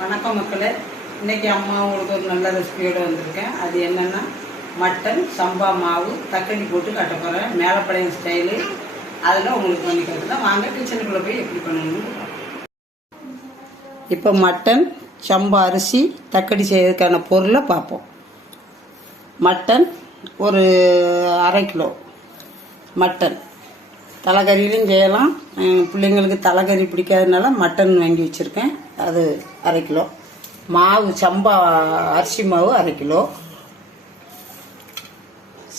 வணக்கம் மக்களே. இன்னைக்கு அம்மா உங்களுக்கு ஒரு நல்ல ரெசிபியோடு வந்திருக்கேன். அது என்னென்னா மட்டன் சம்பா மாவு தக்காளி போட்டு கட்ட போகிறேன். மேலப்பாளையம் ஸ்டைலு. அதில் உங்களுக்கு பண்ணி கட்டுதான். வாங்க கிச்சனுக்குள்ளே போய் எப்படி பண்ணணும்னு. இப்போ மட்டன் சம்பா அரிசி தக்காளி செய்யறதுக்கான பொருளை பார்ப்போம். மட்டன் ஒரு 1/2 கிலோ மட்டன். தலைக்கறியிலையும் செய்யலாம். பிள்ளைங்களுக்கு தலைக்கறி பிடிக்காதனால மட்டன் வாங்கி வச்சுருக்கேன். அது 1/2 கிலோ. மாவு சம்பா அரிசி மாவு 1/2 கிலோ.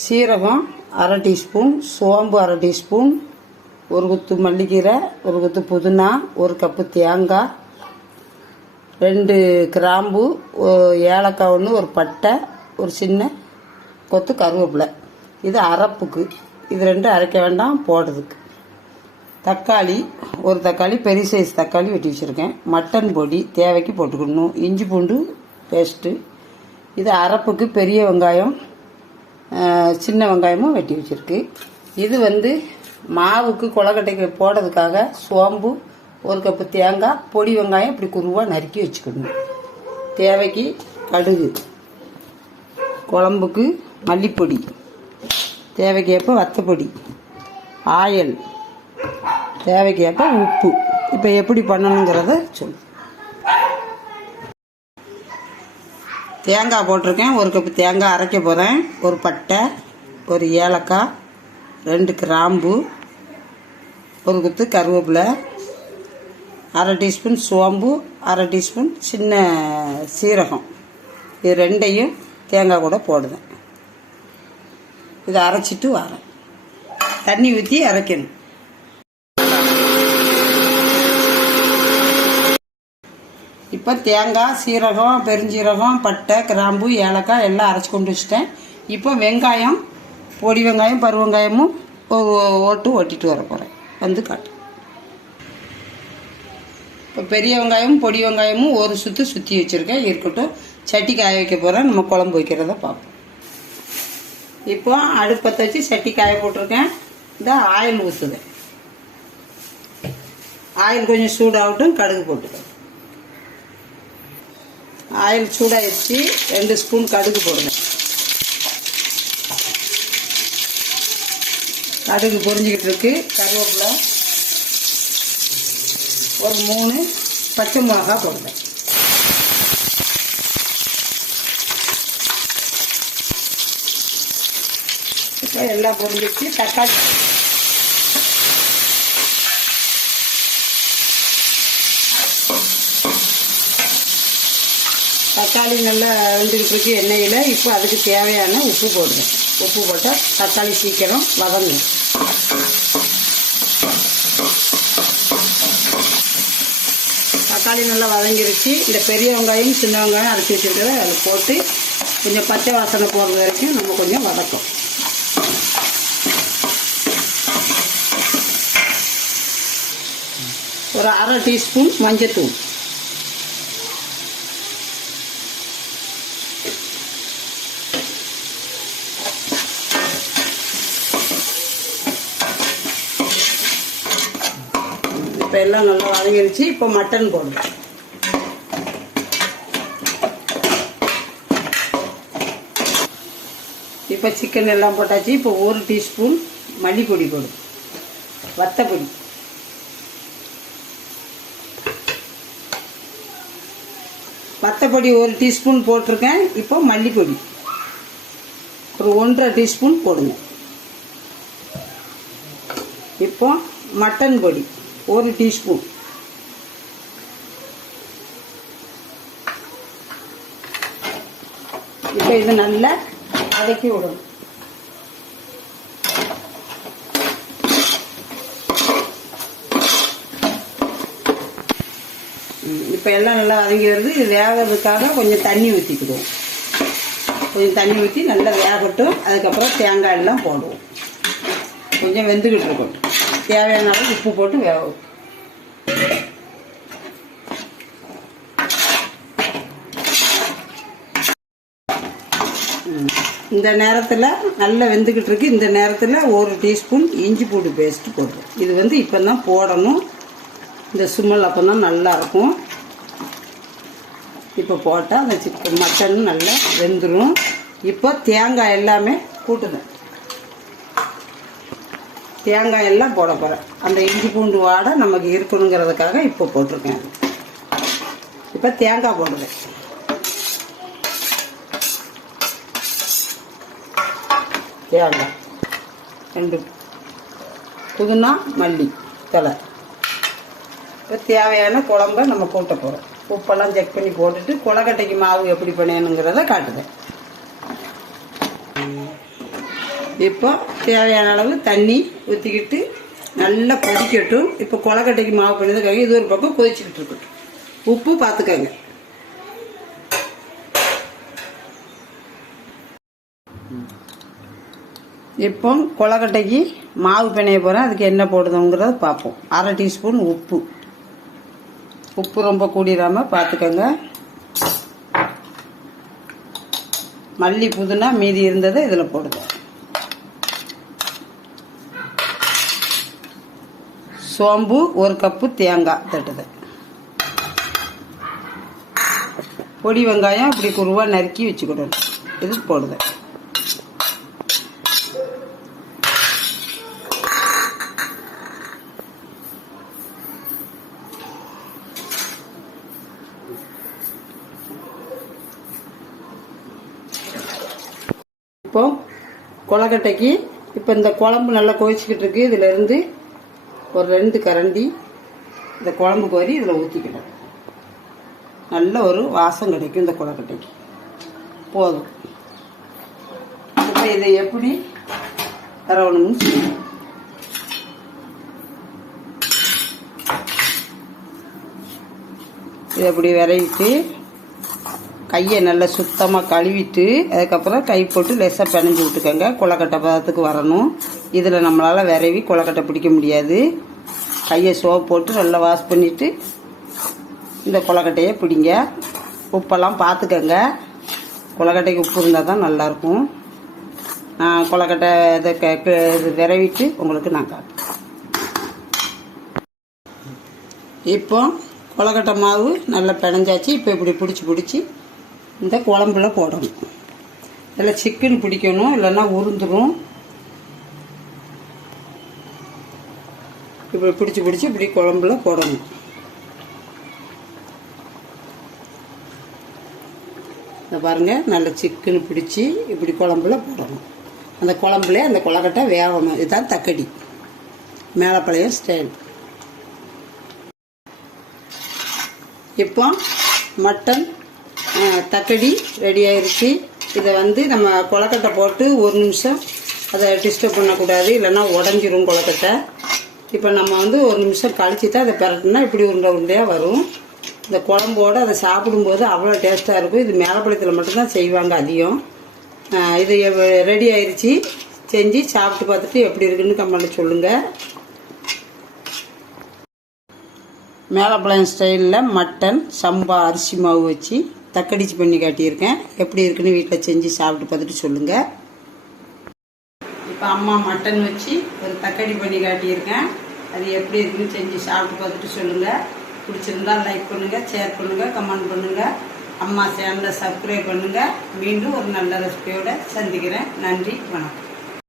சீரகம் 1/2 டீஸ்பூன். சோம்பு 1/2 டீஸ்பூன். ஒரு குத்து மல்லிக்கீரை, ஒரு குத்து புதினா, 1 கப்பு தேங்காய், 2 கிராம்பு, ஏலக்காய் ஒன்று, ஒரு பட்டை, ஒரு சின்ன கொத்து கருவேப்பிலை. இது அரைப்புக்கு. இது 2 அரைக்க வேண்டாம், போடுறதுக்கு. தக்காளி, ஒரு தக்காளி, பெரிய சைஸ் தக்காளி வெட்டி வச்சுருக்கேன். மட்டன் பொடி தேவைக்கு போட்டுக்கணும். இஞ்சி பூண்டு பேஸ்ட்டு. இது அரைப்புக்கு பெரிய வெங்காயம், சின்ன வெங்காயமும் வெட்டி வச்சுருக்கு. இது மாவுக்கு கொலக்கட்டைக்கு போடுறதுக்காக சோம்பு, 1 கப்பு தேங்காய், பொடி வெங்காயம் இப்படி குருவாக நறுக்கி வச்சுக்கணும். தேவைக்கு கடுகு, குழம்புக்கு மல்லிப்பொடி, தேவைக்கேற்ப வத்தப்பொடி, ஆயில், தேவைக்கேற்ப உப்பு. இப்போ எப்படி பண்ணணுங்கிறத சொல்லு. தேங்காய் போட்டிருக்கேன். 1 கப்பு தேங்காய் அரைக்க போகிறேன். ஒரு பட்டை, ஒரு ஏலக்காய், 2 கிராம்பு, 1 குத்து கருவேப்பிலை, 1/2 டீஸ்பூன் சோம்பு, 1/2 டீஸ்பூன் சின்ன சீரகம். இது 2ஐயும் தேங்காய் கூட போடுவேன். இதை அரைச்சிட்டு வரேன். தண்ணி ஊற்றி அரைக்கணும். இப்போ தேங்காய், சீரகம், பெருஞ்சீரகம், பட்டை, கிராம்பு, ஏலக்காய் எல்லாம் அரைச்சி கொண்டு வச்சுட்டேன். இப்போ வெங்காயம், பொடி வெங்காயம், பரு வெங்காயமும் ஓட்டிட்டு வர போகிறேன். காட்டு. இப்போ பெரிய வெங்காயமும் பொடி வெங்காயமும் ஒரு சுற்றி வச்சுருக்கேன். இருக்கட்டும். சட்டி காய வைக்க போகிறேன். நம்ம குழம்பு வைக்கிறத பார்ப்போம். இப்போ அடுப்பத்தை வச்சு சட்டி காய போட்டிருக்கேன். இந்த ஆயில் ஊற்றுவேன். ஆயில் கொஞ்சம் சூடாகட்டும். கடுகு போட்டுக்கேன். ஆயில் சூடாகிடுச்சு. 2 ஸ்பூன் கடுகு போடுவேன். கடுகு பொரிஞ்சிக்கிட்டு இருக்கு. கருவேப்பிலை, ஒரு 3 பச்சை மிளகா போடுவேன். இப்போ எல்லாம் பொரிஞ்சிச்சு. தக்காளி நல்லா வெந்துக்கிட்டு இருக்கு எண்ணெயில். இப்போ அதுக்கு தேவையான உப்பு போடுவேன். உப்பு போட்டால் தக்காளி சீக்கிரம் வதங்கும். தக்காளி நல்லா வதங்கிருச்சு. இந்த பெரிய வெங்காயம் சின்ன வெங்காயம் அரைச்சி வச்சுருக்கிறத அதில் போட்டு கொஞ்சம் பச்சை வாசனை போடுற வரைக்கும் நம்ம கொஞ்சம் வதக்கும். ஒரு 1/2 டீஸ்பூன் மஞ்சத்தூள், இப்போ எல்லாம் நல்லா வதங்கிருச்சு. இப்போ மட்டன் போடுவேன். இப்போ சிக்கன் எல்லாம் போட்டாச்சு. இப்போ 1 டீஸ்பூன் மல்லிப்பொடி போடும். வத்தப்பொடி, வத்தப்பொடி 1 டீஸ்பூன் போட்டிருக்கேன். இப்போ மல்லிப்பொடி ஒரு 1/2 டீஸ்பூன் போடுங்க. இப்போ மட்டன் பொடி 1 டீஸ்பூன். இப்போ இது நல்லா வதக்கி விடணும். இப்போ எல்லாம் நல்லா வதங்கி வருது. இது வேகிறதுக்காக கொஞ்சம் தண்ணி ஊற்றிக்கிடுவோம். கொஞ்சம் தண்ணி ஊற்றி நல்லா வேகட்டும். அதுக்கப்புறம் தேங்காய் எல்லாம் போடுவோம். கொஞ்சம் வெந்துக்கிட்டு இருக்கட்டும். தேவையான அளவு உப்பு போட்டு வேகும். இந்த நேரத்தில் நல்லா வெந்துக்கிட்டு இருக்கு. இந்த நேரத்தில் 1 டீஸ்பூன் இஞ்சி பூண்டு பேஸ்ட்டு போடுறோம். இது இப்போ தான் போடணும். இந்த ஸ்மெல் அப்போ தான் நல்லாயிருக்கும். இப்போ போட்டால் அந்த மட்டன் நல்லா வெந்துடும். இப்போ தேங்காய் எல்லாமே கூட்டுதேன். தேங்காய் எல்லாம் போட போகிறேன். அந்த இஞ்சி பூண்டு வாடை நமக்கு இருக்கணுங்கிறதுக்காக இப்போ போட்டிருக்கேன். இப்போ தேங்காய் போடுறேன். தேங்காய் 2 புதினா மல்லி தலை. இப்போ தேவையான குழம்ப நம்ம கூட்ட போகிறோம். உப்பெல்லாம் செக் பண்ணி போட்டுட்டு கொலக்கட்டைக்கு மாவு எப்படி பண்ணணுங்கிறத காட்டுதேன். இப்போ தேவையான அளவு தண்ணி ஊற்றிக்கிட்டு நல்லா கொதிக்கட்டும். இப்போ கொலக்கட்டைக்கு மாவு பண்ணதுக்காக இது ஒரு பக்கம் கொதிச்சுக்கிட்டு இருக்கட்டும். உப்பு பார்த்துக்கங்க. இப்போ கொலக்கட்டைக்கு மாவு பிணைய போகிறேன். அதுக்கு என்ன போடுதுங்கிறத பார்ப்போம். 1/2 டீஸ்பூன் உப்பு. உப்பு ரொம்ப கூடிடாமல் பார்த்துக்கோங்க. மல்லி புதினா மீதி இருந்ததை இதில் போடுங்க. சோம்பு 1 கப்பு தேங்காய் தட்டுது. பொடி வெங்காயம் இப்படி குருவா நறுக்கி வச்சுக்கிடணும். இது போடுது. இப்போ கொலக்கட்டைக்கு இப்போ இந்த குழம்பு நல்லா கொதிச்சுக்கிட்டு இருக்கு. இதிலேருந்து ஒரு 2 கரண்டி இந்த குழம்பு கோரி இதில் ஊற்றிக்கிட்டேன். நல்ல ஒரு வாசம் கிடைக்கும் இந்த கொலக்கட்டைக்கு. போதும். இப்போ இதை எப்படி தரவணும்னு சொல்லுங்க. இதை எப்படி விரைவிட்டு கையை நல்லா சுத்தமாக கழுவிட்டு அதுக்கப்புறம் கை போட்டு லேசாக பிணைஞ்சி விட்டுக்கோங்க. கொலக்கட்டை பதத்துக்கு வரணும். இதில் நம்மளால் விரைவி கொலக்கட்டை பிடிக்க முடியாது. கையை சோப்பு போட்டு நல்லா வாஷ் பண்ணிவிட்டு இந்த கொலக்கட்டையை பிடிங்க. உப்பெல்லாம் பார்த்துக்கோங்க. கொலக்கட்டைக்கு உப்பு இருந்தால் தான் நல்லாயிருக்கும். கொலக்கட்டை இதை இது விரைவிட்டு உங்களுக்கு நான் காட்டுறேன். இப்போ கொலக்கட்டை மாவு நல்லா பிணைஞ்சாச்சு. இப்போ இப்படி பிடிச்சி இந்த குழம்புல போடணும். இதில் சிக்கன் பிடிக்கணும், இல்லைன்னா உருந்துடும். இப்படி பிடிச்சி இப்படி குழம்புல போடணும். இதை பாருங்கள், நல்ல சிக்கன் பிடிச்சி இப்படி குழம்புல போடணும். அந்த குழம்புல அந்த கொலக்கட்டை வேகணும். இதுதான் தக்கடி மேலப்பாளையம் ஸ்டைல். இப்போ மட்டன் தக்கடி ரெடி ஆயிடுச்சு. இதை நம்ம கொலக்கட்டை போட்டு 1 நிமிஷம் அதை டிஸ்டர்ப் பண்ணக்கூடாது, இல்லைன்னா உடஞ்சிரும் கொலக்கட்டை. இப்போ நம்ம 1 நிமிஷம் கழிச்சு தான் அதை பரட்டினா இப்படி உருண்டையாக வரும். இந்த குழம்போடு அதை சாப்பிடும்போது அவ்வளோ டேஸ்ட்டாக இருக்கும். இது மேலப்பாளையத்தில் மட்டும்தான் செய்வாங்க அதிகம். இது ரெடி ஆயிடுச்சு. செஞ்சு சாப்பிட்டு பார்த்துட்டு எப்படி இருக்குன்னு கமெண்ட்டில் சொல்லுங்கள். மேலப்பாளையம் ஸ்டைலில் மட்டன் சம்பா அரிசி மாவு வச்சு தக்கடிச்சு பண்ணி காட்டியிருக்கேன். எப்படி இருக்குன்னு வீட்டில் செஞ்சு சாப்பிட்டு பார்த்துட்டு சொல்லுங்கள். இப்போ அம்மா மட்டன் வச்சு ஒரு தக்கடி பண்ணி காட்டியிருக்கேன். அது எப்படி இருக்குன்னு செஞ்சு சாப்பிட்டு பார்த்துட்டு சொல்லுங்கள். பிடிச்சிருந்தா லைக் பண்ணுங்கள், ஷேர் பண்ணுங்கள், கமெண்ட் பண்ணுங்கள். அம்மா சேனலை சப்ஸ்கிரைப் பண்ணுங்கள். மீண்டும் ஒரு நல்ல ரெசிபியோடு சந்திக்கிறேன். நன்றி, வணக்கம்.